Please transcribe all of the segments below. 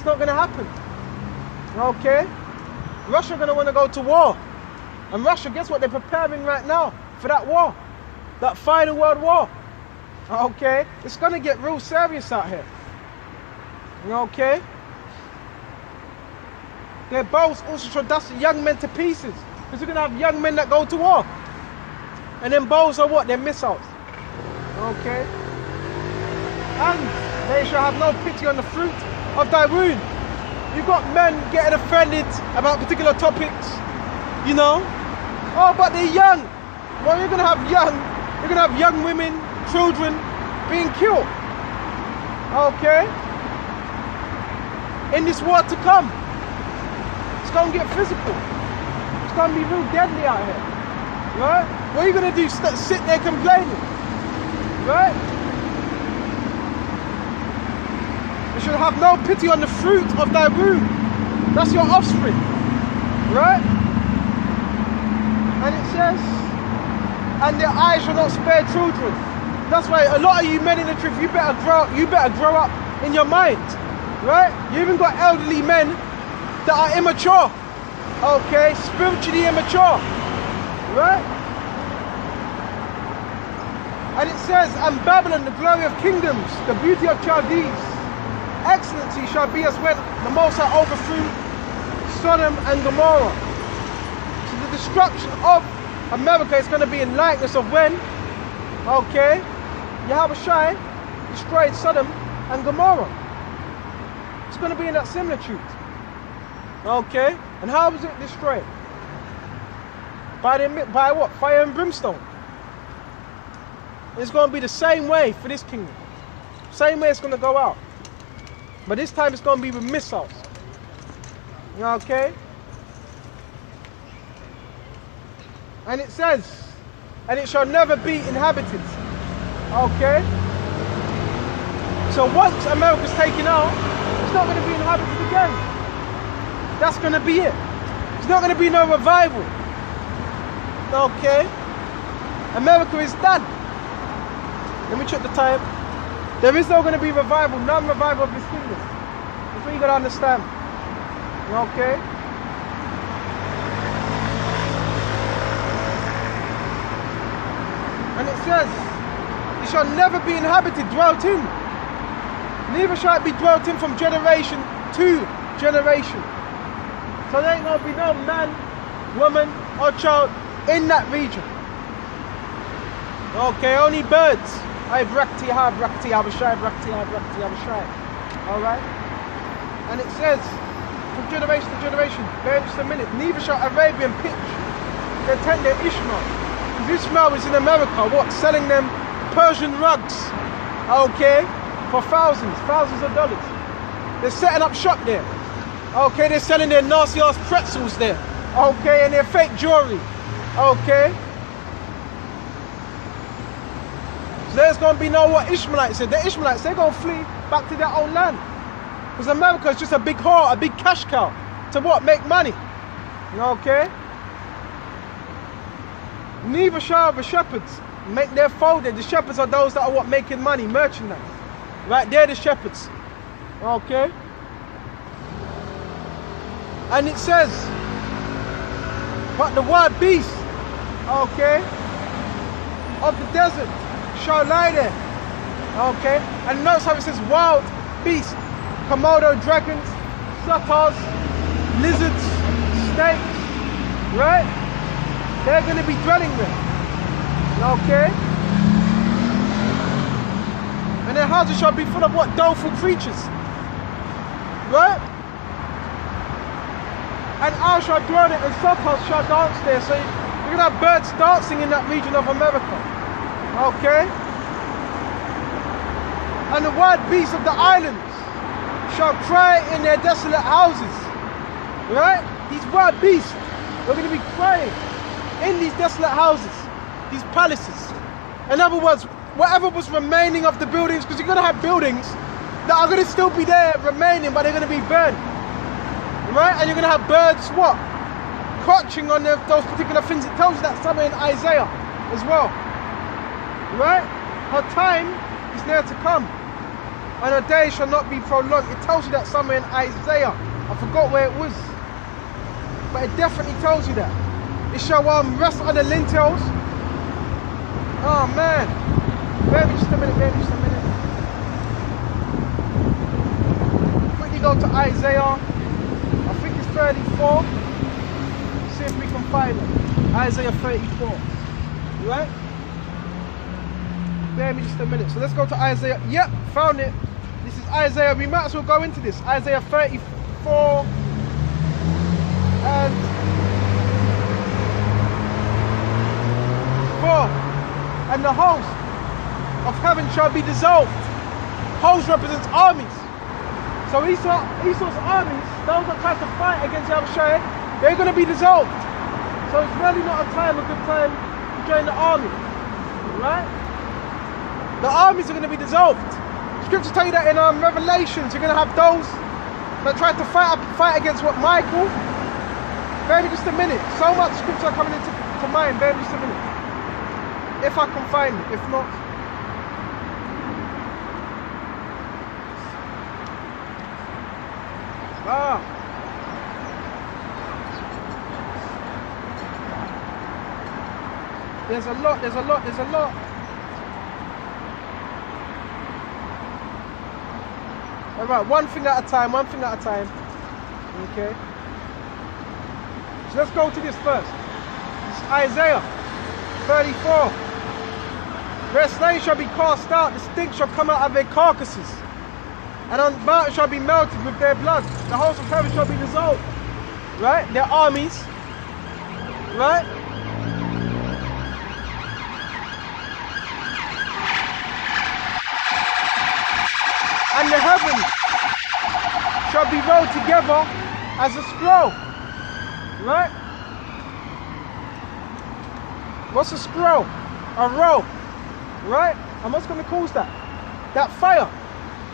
It's not going to happen. Okay? Russia going to want to go to war. And Russia, guess what? They're preparing right now for that war. That final world war. Okay? It's going to get real serious out here. Okay? Their bows also should dust young men to pieces. Because we're going to have young men that go to war. And then bows are what? They're missiles. Okay? And they shall have no pity on the fruit of thy womb. You've got men getting offended about particular topics, you know. Oh, but they're young. Well, you're gonna have young women, children being killed. Okay? In this war to come. It's gonna get physical. It's gonna be real deadly out here. Right? What are you gonna do? Sit there complaining? Right? You should have no pity on the fruit of thy womb. That's your offspring. Right? And it says, and their eyes shall not spare children. That's why a lot of you men in the truth, you better grow up in your mind. Right? You even got elderly men that are immature. Okay? Spiritually immature. Right? And it says, and Babylon, the glory of kingdoms, the beauty of Chaldees, excellency shall be as when the Most High overthrew Sodom and Gomorrah. So the destruction of America is going to be in likeness of when, okay, Yahweh Shai destroyed Sodom and Gomorrah. It's going to be in that similitude. Okay, and how was it destroyed? By what? Fire and brimstone. It's going to be the same way for this kingdom. Same way it's going to go out. But this time it's going to be with missiles. Okay? And it says, and it shall never be inhabited. Okay? So once America's taken out, it's not going to be inhabited again. That's going to be it. There's not going to be no revival. Okay? America is done. Let me check the time. There is not going to be revival, none revival of this kingdom. That's what you got to understand. Okay? And it says, it shall never be inhabited, dwelt in. Neither shall it be dwelt in from generation to generation. So there ain't going to be no man, woman, or child in that region. Okay, only birds. Alright? And it says, from generation to generation, bear just a minute, neither shall Arabian pitch their tent their Ishmael. Because Ishmael is in America, what? Selling them Persian rugs, okay, for thousands of dollars. They're setting up shop there. Okay, they're selling their nasty ass pretzels there. Okay, and their fake jewelry. Okay. So there's going to be no what Ishmaelites said. The Ishmaelites, they're going to flee back to their own land. Because America is just a big whore, a big cash cow. To what? Make money. Okay? Neither shall the shepherds make their fold there. The shepherds are those that are what? Making money, merchandise. Right? They're the shepherds. Okay? And it says, but the wild beast, okay, of the desert shall lie there. Okay? And notice how it says wild beasts. Komodo dragons, suckers, lizards, snakes, right? They're going to be dwelling there. Okay? And their houses shall be full of what? Doleful creatures. Right? And I shall dwell there, and suckers shall dance there. So you're going to have birds dancing in that region of America. Okay? And the wild beasts of the islands shall cry in their desolate houses. Right? These wild beasts are going to be crying in these desolate houses, these palaces. In other words, whatever was remaining of the buildings, because you're going to have buildings that are going to still be there remaining, but they're going to be burned. Right? And you're going to have birds, what? Crouching on those particular things. It tells you that somewhere in Isaiah as well. Right? Her time is near to come. and a day shall not be prolonged. It tells you that somewhere in Isaiah. I forgot where it was, but it definitely tells you that. It shall rest on the lintels. Oh man, baby, just a minute, baby, just a minute. Quickly go to Isaiah, I think it's 34. See if we can find it. Isaiah 34, right? Bear me just a minute. So let's go to Isaiah. Yep, found it. This is Isaiah. We might as well go into this. Isaiah 34 and 4. And the host of heaven shall be dissolved. Host represents armies. So Esau's armies, those that try to fight against Yahushua, they're going to be dissolved. So it's really not a good time to join the army, right? The armies are going to be dissolved. Scriptures tell you that in Revelations, you're going to have those that try to fight against what Michael. Bear me just a minute. So much scripture are coming into mind. Bear me just a minute. If I can find it. If not. There's a lot. Alright, one thing at a time. Okay. So let's go to this first. This is Isaiah 34. Their slain shall be cast out, the stink shall come out of their carcasses, and on mountains shall be melted with their blood. The host of heaven shall be dissolved. Right? Their armies. Right? And the heavens shall be rolled together as a scroll. Right? What's a scroll? A roll. Right? And what's going to cause that? That fire.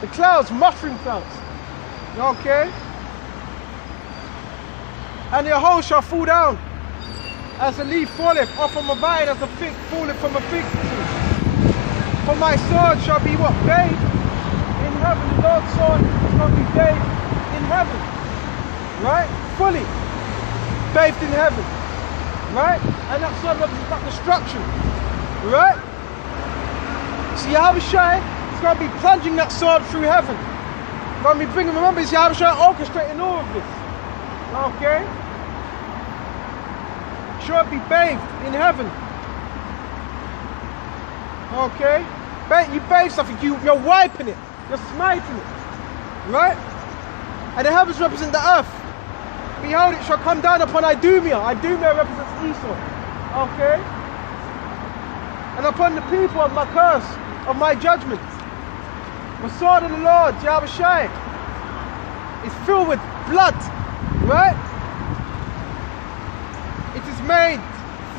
The clouds, muttering clouds. Okay? And your whole shall fall down as a leaf falleth off from a vine, as a fig falleth from a fig tree. For my sword shall be what? Bathed in heaven. The Lord's sword is going to be bathed in heaven. Right? Fully bathed in heaven. Right? And that sword represents that destruction. Right? So Yahushua is going to be plunging that sword through heaven. Going to be bringing, remember, it's Yahushua orchestrating all of this. Okay? Shall be bathed in heaven. Okay? You bathe something, you're wiping it. You're smiting it. Right? And the heavens represent the earth. Behold, it shall come down upon Idumea. Idumea represents Esau. Okay? And upon the people of my curse, of my judgment. The sword of the Lord, Yahushua, is filled with blood. Right? It is made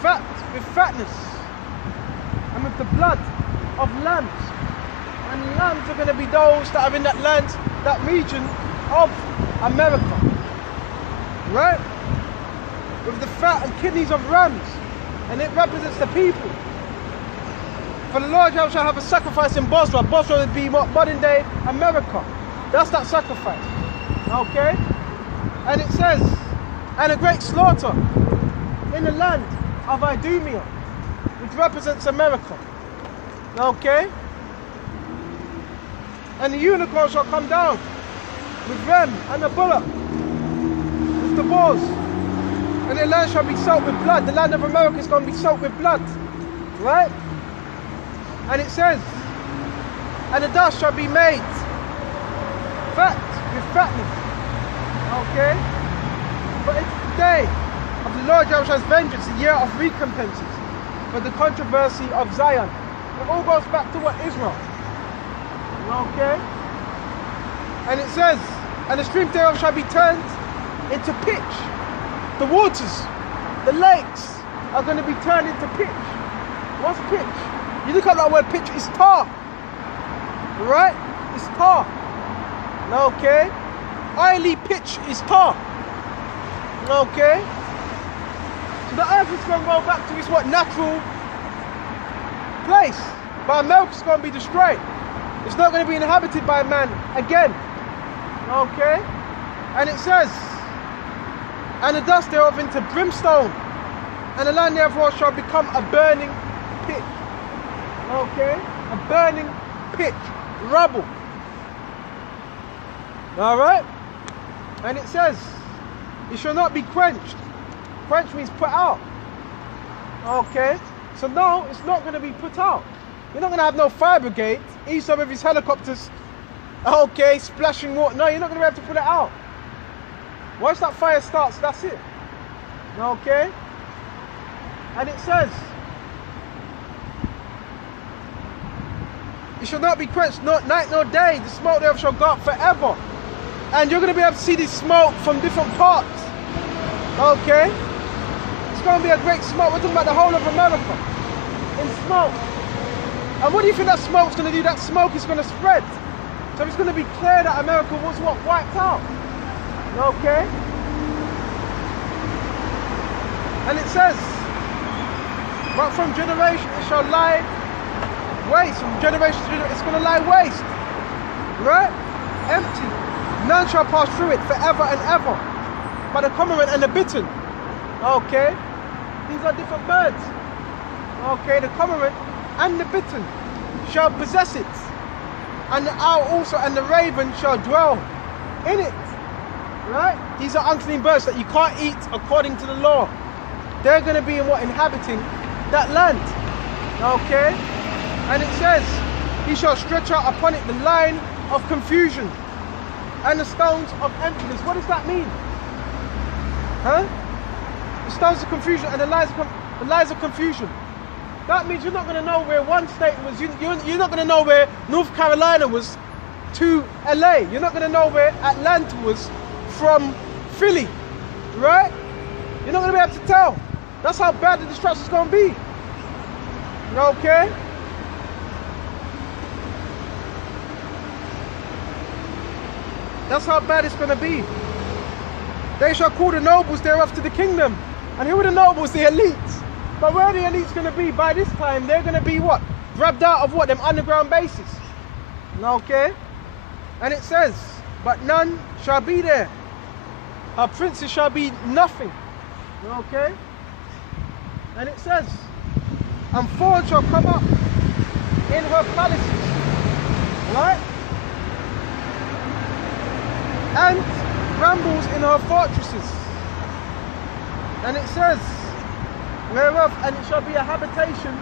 fat with fatness and with the blood of lambs. And lambs are going to be those that are in that land, that region of America. Right? With the fat and kidneys of rams. And it represents the people. For the Lord shall have a sacrifice in Bosra. Bosra would be what? Modern day America. That's that sacrifice. Okay? And it says, and a great slaughter in the land of Idumea, which represents America. Okay? And the unicorn shall come down with them and the bullock, with the bulls. And the land shall be soaked with blood. The land of America is going to be soaked with blood. Right? And it says, and the dust shall be made fat with fatness. Okay? But it's the day of the Lord Yahushua's vengeance, the year of recompenses, for the controversy of Zion. It all goes back to what? Israel. Okay? And it says, and the stream thereof shall be turned into pitch. The waters, the lakes are going to be turned into pitch. What's pitch? You look up that word pitch, it's tar. Right? It's tar. Okay? Oily pitch is tar. Okay? So the earth is going to go back to its what? Natural place. But America's going to be destroyed. It's not going to be inhabited by man again. Okay? And it says, and the dust thereof into brimstone, and the land thereof shall become a burning pit. Okay? A burning pit. Rubble. Alright? And it says, it shall not be quenched. Quenched means put out. Okay? So no, it's not going to be put out. You're not going to have no fire brigade. Each of his helicopters, okay, splashing water. No, you're not going to be able to put it out. Once that fire starts, that's it. Okay? And it says, it shall not be quenched, not night nor day. The smoke thereof shall go up forever. And you're going to be able to see this smoke from different parts. Okay? It's going to be a great smoke. We're talking about the whole of America in smoke. And what do you think that smoke's going to do? That smoke is going to spread. So it's going to be clear that America was what? Wiped out. Okay? And it says, but from generation it shall lie waste. From generation to generation it's going to lie waste. Right? Empty. None shall pass through it forever and ever. But the cormorant and the bittern. Okay? These are different birds. Okay, the cormorant and the bittern shall possess it. And the owl also and the raven shall dwell in it. Right? These are unclean birds that you can't eat according to the law. They're going to be in what? Inhabiting that land. Okay? And it says, he shall stretch out upon it the line of confusion and the stones of emptiness. What does that mean? Huh? The stones of confusion and the lines of confusion. That means you're not going to know where one state was. You're not going to know where North Carolina was to LA. You're not going to know where Atlanta was from Philly. Right? You're not going to be able to tell. That's how bad the destruction is going to be. Okay? That's how bad it's going to be. They shall call the nobles thereof to the kingdom. And who are the nobles? The elites. But where are the elites going to be? By this time, they're going to be what? Grabbed out of what? Them underground bases. Okay? And it says, but none shall be there. Her princes shall be nothing. Okay? And it says, and fords shall come up in her palaces. Right? And brambles in her fortresses. And it says, whereof, and it shall be a habitation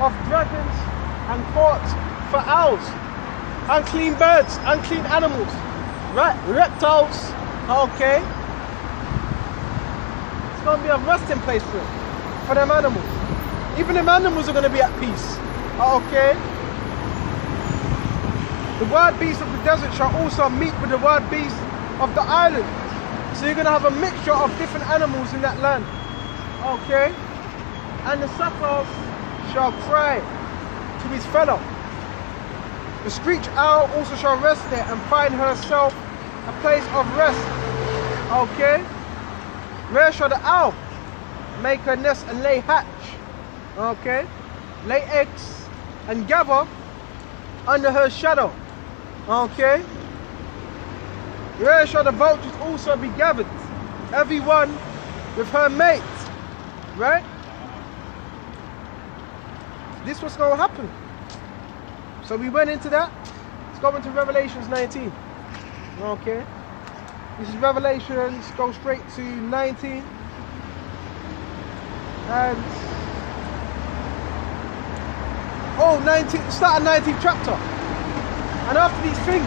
of dragons and courts for owls, unclean birds, unclean animals, right? Reptiles, okay? It's going to be a resting place for them animals. Even them animals are going to be at peace, okay? The wild beasts of the desert shall also meet with the wild beasts of the island. So you're going to have a mixture of different animals in that land. Okay? And the suckers shall cry to his fellow. The screech owl also shall rest there and find herself a place of rest. Okay? Where shall the owl make her nest and lay hatch? Okay? Lay eggs and gather under her shadow. Okay? Where shall the vultures also be gathered? Every one with her mate. Right? This was going to happen. So we went into that. Let's go into Revelations 19. Okay? This is Revelations. Go straight to 19. And 19, start at 19th chapter. And after these things,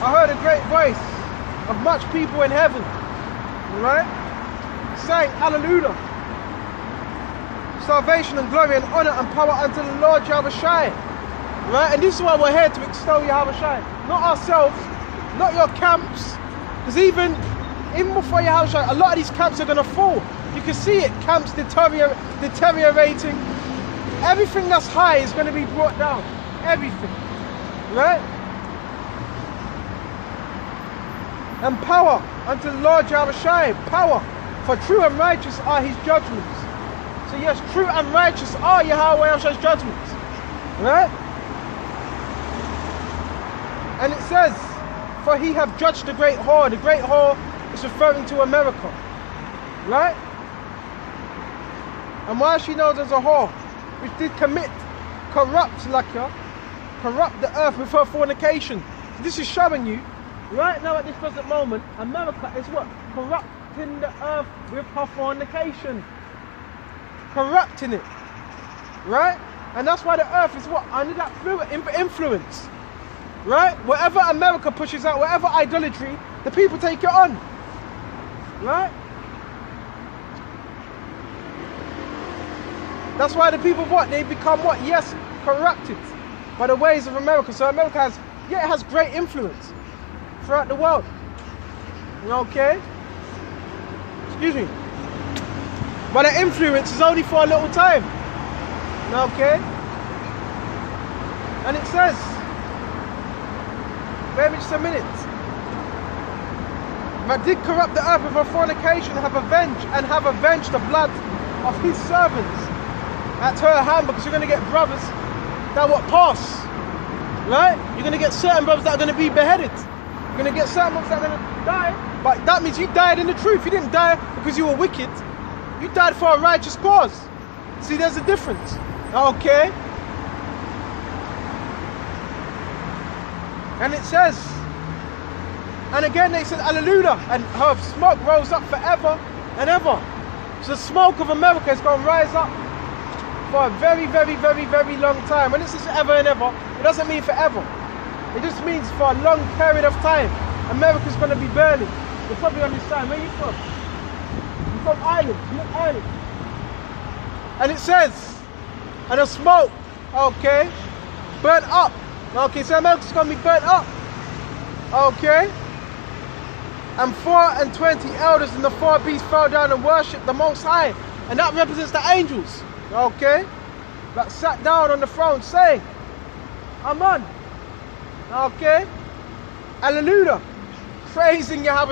I heard a great voice of much people in heaven, right? Saying, hallelujah. Salvation and glory and honor and power unto the Lord Yahushua. Right? And this is why we're here, to extol Yahushua. Not ourselves, not your camps. Because even before Yahushua, a lot of these camps are going to fall. You can see it, camps deteriorating. Everything that's high is going to be brought down. Everything. Right? And power unto the Lord Yahushua. Power. For true and righteous are his judgments. So yes, true and righteous are Yahweh Yahushua's judgments. Right? And it says, for he have judged the great whore. The great whore is referring to America. Right? And why is she known as a whore? Which did corrupt the earth with her fornication. This is showing you, right now at this present moment, America is what? Corrupting the earth with her fornication. Corrupting it. Right? And that's why the earth is what? Under that influence. Right? Whatever America pushes out, whatever idolatry, the people take it on. Right? That's why the people what? They become what? Yes, corrupted by the ways of America. So America has, yeah, it has great influence throughout the world. Okay? Excuse me. But the influence is only for a little time. Okay? And it says, wait just a minute. But did corrupt the earth with her fornication, have avenged the blood of his servants at her hand, because you're going to get brothers that what pass. Right? You're going to get certain brothers that are going to be beheaded. You're going to get certain brothers that are going to die. But that means you died in the truth. You didn't die because you were wicked. You died for a righteous cause. See, there's a difference. Okay? And it says, and again they said, hallelujah, and her smoke rose up forever and ever. So the smoke of America is going to rise up for a very, very, very, very long time. When it says ever and ever, it doesn't mean forever. It just means for a long period of time, America's going to be burning. You'll probably understand. Where are you from? You're from Ireland. You're in Ireland. And it says, and the smoke, okay, burnt up. Okay, so America's going to be burnt up. Okay. And 24 elders and the 4 beasts fell down and worshipped the Most High. And that represents the angels. Okay. That sat down on the throne saying, Amen. Okay. Hallelujah. Praising Yahweh.